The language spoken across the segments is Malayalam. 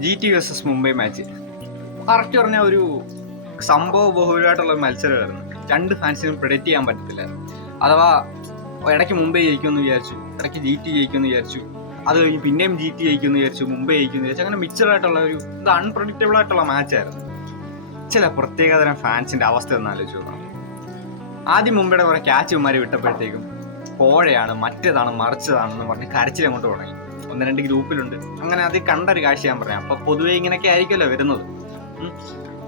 GT versus Mumbai match correct പറഞ്ഞാൽ ഒരു സംഭവ ബഹുലമായിട്ടുള്ള മത്സരമായിരുന്നു. രണ്ട് ഫാൻസിനും പ്രെഡിക്റ്റ് ചെയ്യാൻ പറ്റത്തില്ല. അഥവാ ഇടയ്ക്ക് മുംബൈ ജയിക്കുമെന്ന് വിചാരിച്ചു, ഇടയ്ക്ക് GT ജയിക്കുമെന്ന് വിചാരിച്ചു, അത് കഴിഞ്ഞ് പിന്നെയും GT ജയിക്കുമെന്ന് വിചാരിച്ചു, മുംബൈ ജയിക്കുമെന്ന് വിചാരിച്ചു. അങ്ങനെ മിക്സഡായിട്ടുള്ള ഒരു അൺപ്രഡിക്റ്റബിൾ ആയിട്ടുള്ള മാച്ചായിരുന്നു. ചില പ്രത്യേകതരം ഫാൻസിൻ്റെ അവസ്ഥ ഒന്ന് ആലോചിച്ച് നോക്കണം. ആദ്യം മുംബൈയുടെ കുറേ ക്യാച്ചുമാരെ വിട്ടപ്പോഴത്തേക്കും കോഴയാണ്, മറ്റേതാണ്, മറിച്ചതാണെന്ന് പറഞ്ഞ് കരച്ചിലങ്ങോട്ട് തുടങ്ങി. 1-2 ഗ്രൂപ്പിലുണ്ട്. അങ്ങനെ അത് കണ്ടൊരു കാഴ്ച ഞാൻ പറയാം. അപ്പോൾ പൊതുവേ ഇങ്ങനെയൊക്കെ ആയിരിക്കുമല്ലോ വരുന്നത്.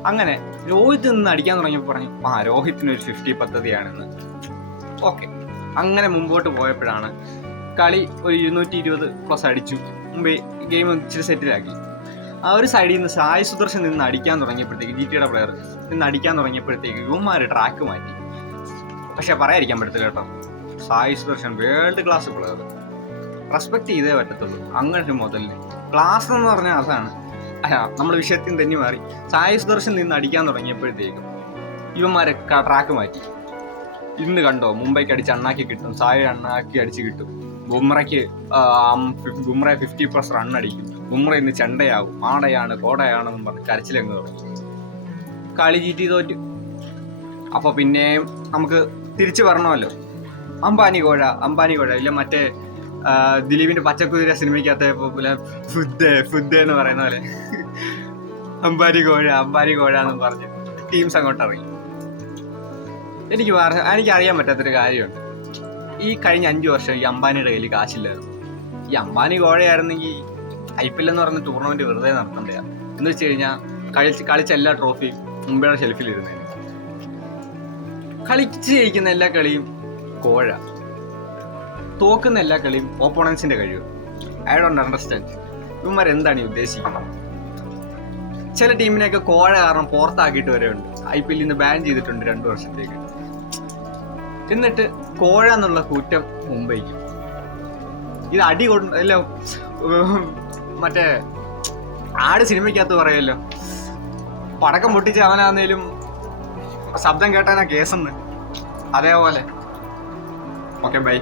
അങ്ങനെ രോഹിത് നിന്ന് അടിക്കാൻ തുടങ്ങിയപ്പോൾ പറഞ്ഞു രോഹിത്തിനൊരു 50 പദ്ധതിയാണെന്ന്. ഓക്കെ, അങ്ങനെ മുമ്പോട്ട് പോയപ്പോഴാണ് കളി ഒരു 220+ അടിച്ചു. മുംബൈ ഗെയിം ഇച്ചിരി സെറ്റിലാക്കി. ആ ഒരു സൈഡിൽ നിന്ന് സായി സുദർശൻ നിന്ന് അടിക്കാൻ തുടങ്ങിയപ്പോഴത്തേക്ക് GTയുടെ പ്ലെയർ നിന്ന് അടിക്കാൻ തുടങ്ങിയപ്പോഴത്തേക്ക് ഇവന്മാർ ട്രാക്ക് മാറ്റി. പക്ഷെ പറയാതിരിക്കാൻ പറ്റത്തില്ല കേട്ടോ, Sai Sudarshan world class player, respect ചെയ്തേ പറ്റത്തുള്ളൂ. അങ്ങനെ ഒരു മുതലിന് ക്ലാസ് എന്ന് പറഞ്ഞാൽ അതാണ്. നമ്മൾ വിഷയത്തിൽ തന്നെ മാറി. സായി സുദർശൻ നിന്ന് അടിക്കാൻ തുടങ്ങിയപ്പോഴത്തേക്കും ഇവന്മാരെ ട്രാക്ക് മാറ്റി. ഇന്ന് കണ്ടോ, മുംബൈക്ക് അടിച്ച് അണ്ണാക്കി കിട്ടും, സായി അണ്ണാക്കി അടിച്ച് കിട്ടും, ബുംറയ്ക്ക് 50+ റൺ അടിക്കും, ബുംറ ഇന്ന് ചെണ്ടയാവും, ആടയാണ് കോടയാണെന്നും പറഞ്ഞ് കരച്ചിലങ്ങ് തുടങ്ങി. കളി GT തോറ്റു. അപ്പോൾ പിന്നെയും നമുക്ക് തിരിച്ചു വരണമല്ലോ. അംബാനി കോഴ ഇല്ല മറ്റേ ദിലീപിന്റെ പച്ചക്കുതിര സിനിമയ്ക്കകത്തെ ഫുദ്ദേ എന്ന് പറയുന്ന പോലെ അംബാനി കോഴ എന്ന് പറഞ്ഞ് ടീംസ് അങ്ങോട്ട് ഇറങ്ങി. എനിക്ക് അറിയാൻ പറ്റാത്തൊരു കാര്യമുണ്ട്. ഈ കഴിഞ്ഞ 5 വർഷം ഈ അംബാനിയുടെ കയ്യിൽ കാശില്ലായിരുന്നു. ഈ അംബാനി കോഴയായിരുന്നെങ്കിൽ IPL എന്ന് പറയുന്ന ടൂർണമെന്റ് വെറുതെ നടത്തണ്ടയാണ്. എന്ന് വെച്ച് കഴിഞ്ഞാൽ കളിച്ച എല്ലാ ട്രോഫിയും മുംബൈയുടെ ഷെൽഫിലിരുന്നേനെ. കളിച്ച് ജയിക്കുന്ന എല്ലാ കളിയും കോഴ, തോക്കുന്ന എല്ലാ കളിയും ഓപ്പോണൻസിന്റെ കഴിവ്. ഐ ഡോണ്ട് അണ്ടർസ്റ്റാൻഡ് ഇവന്മാർ എന്താണ് ഈ ഉദ്ദേശിക്കുന്നത്. ചില ടീമിനെയൊക്കെ കോഴ കാരണം പുറത്താക്കിയിട്ട് വരെയുണ്ട്. IPL നിന്ന് ബാൻ ചെയ്തിട്ടുണ്ട് 2 വർഷത്തേക്ക്. എന്നിട്ട് കോഴ എന്നുള്ള കുറ്റം മുംബൈക്ക്. ഇത് അടി കൊണ്ട് അല്ല, മറ്റേ ആട് സിനിമയ്ക്കകത്ത് പറയല്ലോ, പടക്കം പൊട്ടിച്ച് അവനാന്നേലും ശബ്ദം കേട്ടാനാ കേസെന്ന്. അതേപോലെ. Okay, by.